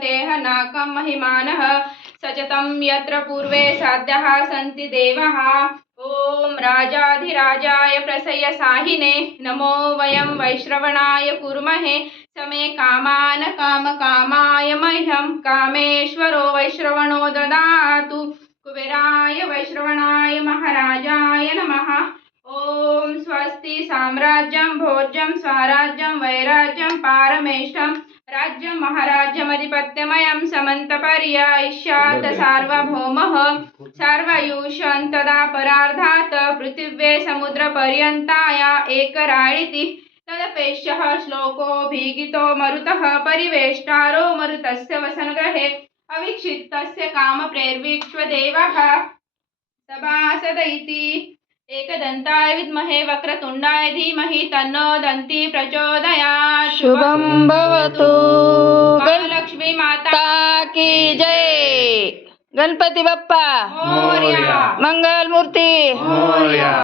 Teh नाकं महिमानः सचतं यत्र पूर्वे साध्यः सन्ति देवः। ॐ राजाधिराजाय प्रसय साहिने नमो वयं वैश्रवणाय कुर्महे समे कामान कामकामाय मह्यं कामेश्वरो वैश्रवणो ददातु। कुबेराय वैश्रवणाय महाराजाय नमः। ॐ स्वस्ति साम्राज्यं भोज्यं स्वराज्यं वैराज्यं पारमेष्ठं राज्यं महाराज्यमधिपत्यमयं समन्तपर्यायिष्यात् सार्वभौमः सर्वयुषं तदा परार्धात् पृथिव्ये समुद्रपर्यन्ताया एकराळिति तदपेश्यः श्लोकोऽभिगीतो मरुतः परिवेष्टारो मरुतस्य वसनगृहे अवीक्षितस्य कामप्रेर्वीक्ष्वदेवः सभासद इति। एकदन्ताय विद्महे वक्रतुण्डाय धीमहि तन्नो दन्ती प्रचोदयात्। शुभं भवतु। महालक्ष्मी माता की जय। गणपती बाप्पा मोरया। मंगल मूर्ती मोरया।